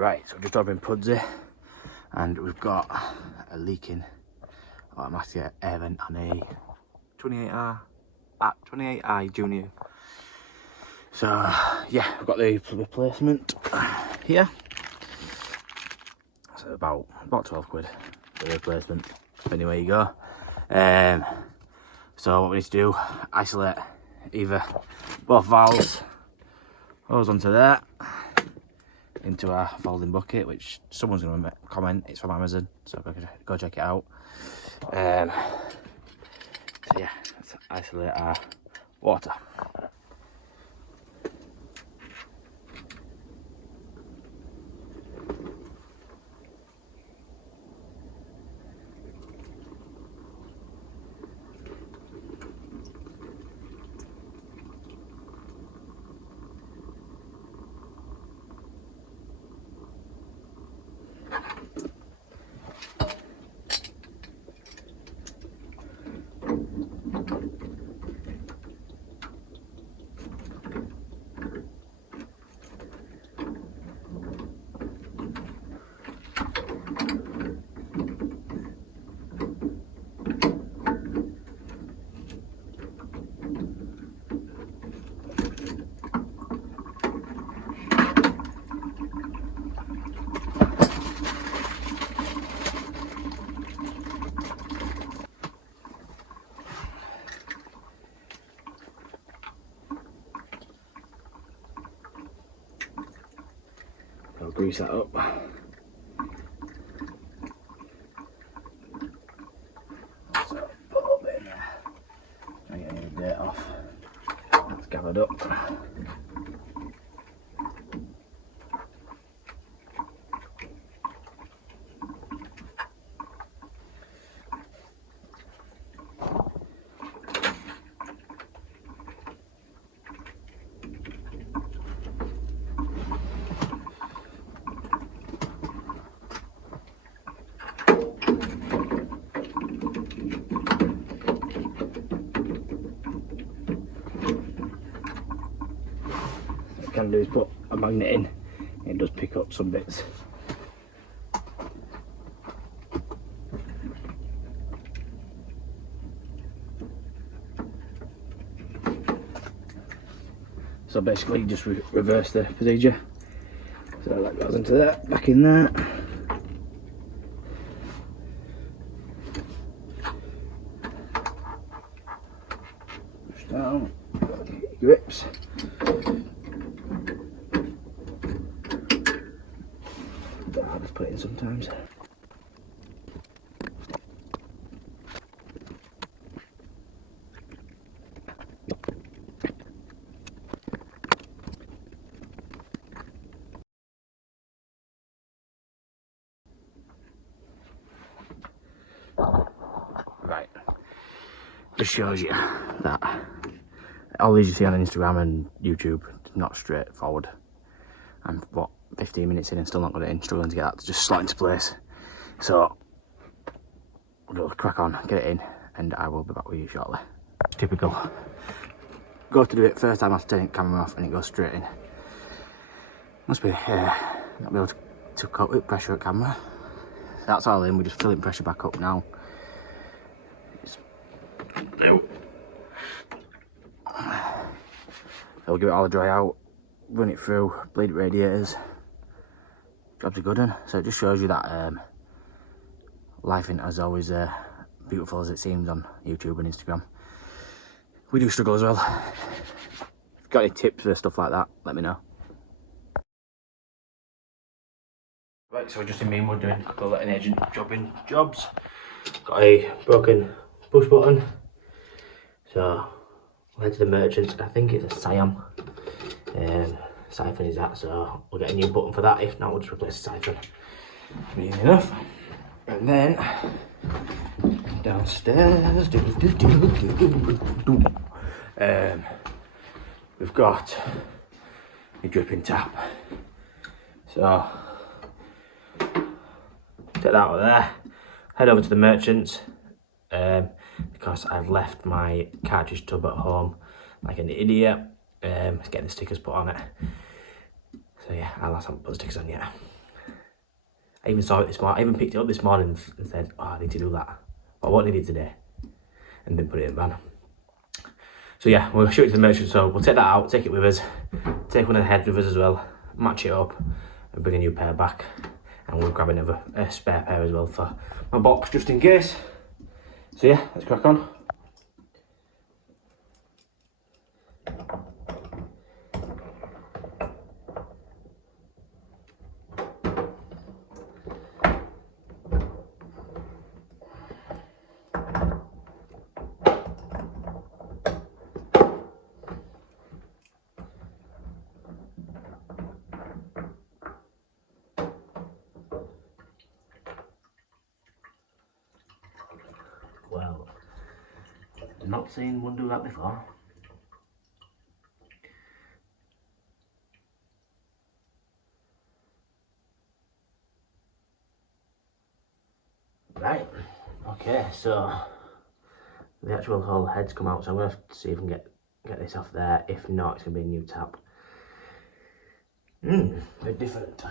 Right, so just dropping Pudsey, and we've got a leaking automatic air vent on a 28i Junior. So yeah, we've got the replacement here. So about 12 quid for the replacement, depending where you go. So what we need to do, isolate either both valves, hose onto there, into our folding bucket, which someone's going to comment, it's from Amazon, so go check it out. So yeah, let's isolate our water. I'll grease that up. So put a little bit in there. Try and get any dirt off. That's gathered up. What I can do is put a magnet in, it does pick up some bits. So basically you just reverse the procedure. So that goes into there, back in there. Push down, grips. I'll just put it in sometimes. Right, just shows you that all these you see on Instagram and YouTube is not straightforward. I'm what, 15 minutes in and still not got it in, struggling to get that to just slot into place. So we'll crack on, get it in, and I will be back with you shortly. Typical. Go to do it first time after turning the camera off and it goes straight in. Must be not be able to cope with pressure at camera. So that's all in, we're just filling pressure back up now. So we'll give it all a dry out, run it through, bleed radiators. Job's a good one. So it just shows you that life isn't as always beautiful as it seems on YouTube and Instagram. We do struggle as well. If you've got any tips for stuff like that, let me know. Right, so just in mean we're doing a couple of letting agent jobs. Got a broken push button. So we'll head to the merchants. I think it's a Siam. Siphon is that, so we'll get a new button for that. If not, we'll just replace the siphon. Easy enough. And then downstairs, we've got a dripping tap. So take that out of there. Head over to the merchants because I've left my cartridge tub at home like an idiot. Getting the stickers put on it. So yeah, I haven't put the stickers on yet. I even saw it this morning. I even picked it up this morning and said, oh, I need to do that. But I won't need it today. And then put it in the van. So yeah, we'll show it to the merchant. So we'll take that out, take it with us, take one of the heads with us as well, match it up, and bring a new pair back. And we'll grab a spare pair as well for my box, just in case. So yeah, let's crack on. Well, not seen one do that before. Right, okay, so the actual whole head's come out, so I'm going to have to see if I can get this off there. If not, it's going to be a new tap. A bit different.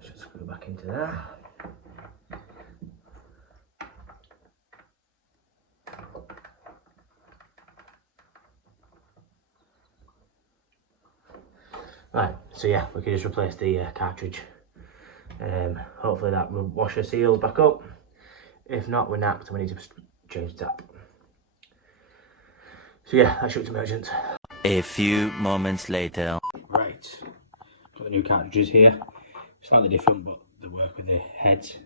Just screw back into there. Right, so yeah, we can just replace the cartridge. Hopefully that washer seals back up. If not, we're napped and we need to change the tap. So yeah, I shook the merchant. A few moments later. Right, got the new cartridges here. Slightly different, but they work with the heads.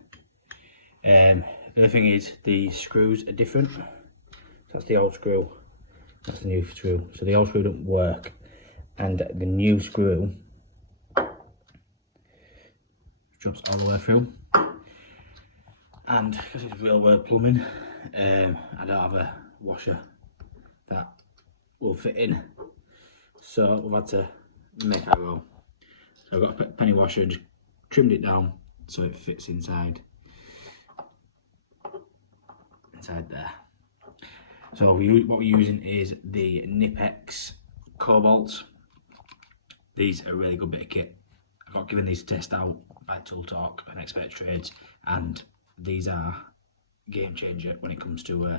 The other thing is the screws are different. That's the old screw, that's the new screw. So the old screw doesn't work, and the new screw drops all the way through. And because it's real world plumbing, I don't have a washer that will fit in. So we've had to make our own. So I've got a penny washer and just trimmed it down so it fits inside there. So what we're using is the Nipex Cobalt. These are a really good bit of kit. I got given these to test out by Tool Talk and Expert Trades, and these are game changer when it comes to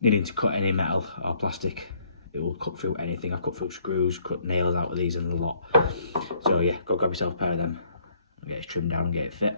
needing to cut any metal or plastic. It will cut through anything. I've cut through screws, cut nails out of these and a lot. So yeah, go grab yourself a pair of them, get it trimmed down and get it fit.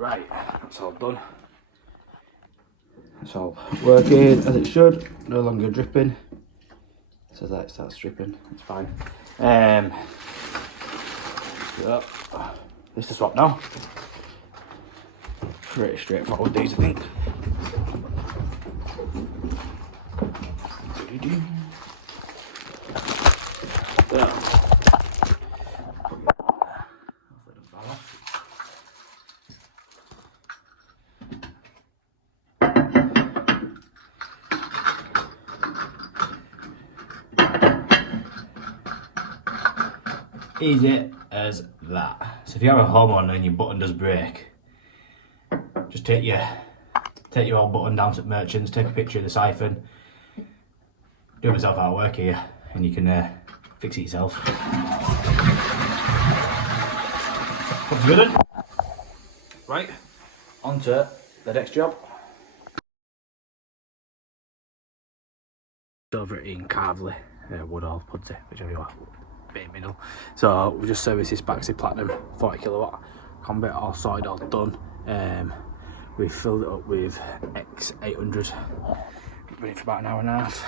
Right, that's all done. It's all working as it should, no longer dripping. So that it starts dripping, it's fine. So, this to swap now. Pretty straightforward these, I think. Easy as that. So if you have a homeowner and your button does break, just take your old button down to Merchants, take a picture of the siphon, do myself out of work here, and you can fix it yourself. Looks good. Right, on to the next job. Over in Carvely, Woodall, Pudsey, whichever you are. Bit in the middle. So we just serviced this Baxi Platinum 40 kilowatt combi, all sorted, all done. We filled it up with X800. Been it for about an hour and a half.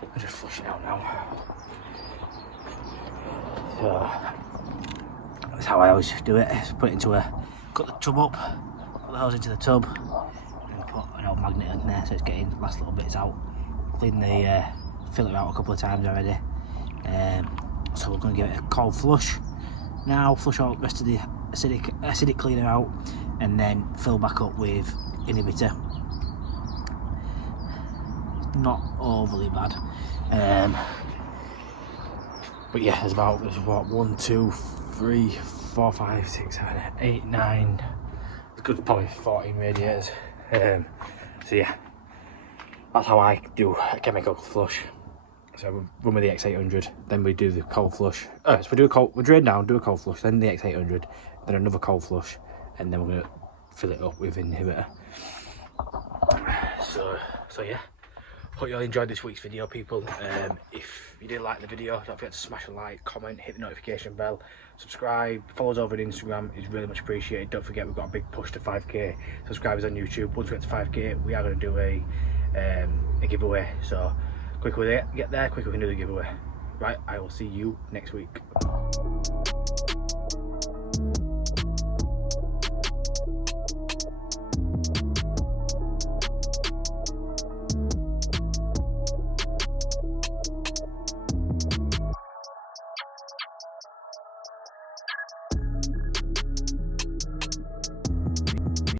I'll just flush it out now. So that's how I always do it. Just put it into cut the tub up, put the hose into the tub, and put an old magnet in there so it's getting the last little bits out. Clean the filter out a couple of times already. So we're going to give it a cold flush now, flush out the rest of the acidic cleaner out, and then fill back up with inhibitor. Not overly bad, but yeah, there's what 1, 2, 3, 4, 5, 6, 7, 8, 9. It's good, probably 14 radiators. So yeah, that's how I do a chemical flush. So we run with the X800, then we do the cold flush. So we drain down, do a cold flush, then the X800, then another cold flush, and then we're gonna fill it up with inhibitor. So yeah, hope you all enjoyed this week's video, people. If you did like the video, don't forget to smash a like, comment, hit the notification bell, subscribe, follow us over on Instagram, it's really much appreciated. Don't forget we've got a big push to 5k subscribers on YouTube. Once we get to 5k, we are going to do a giveaway. So quicker we get there, quicker we can do the giveaway. Right, I will see you next week.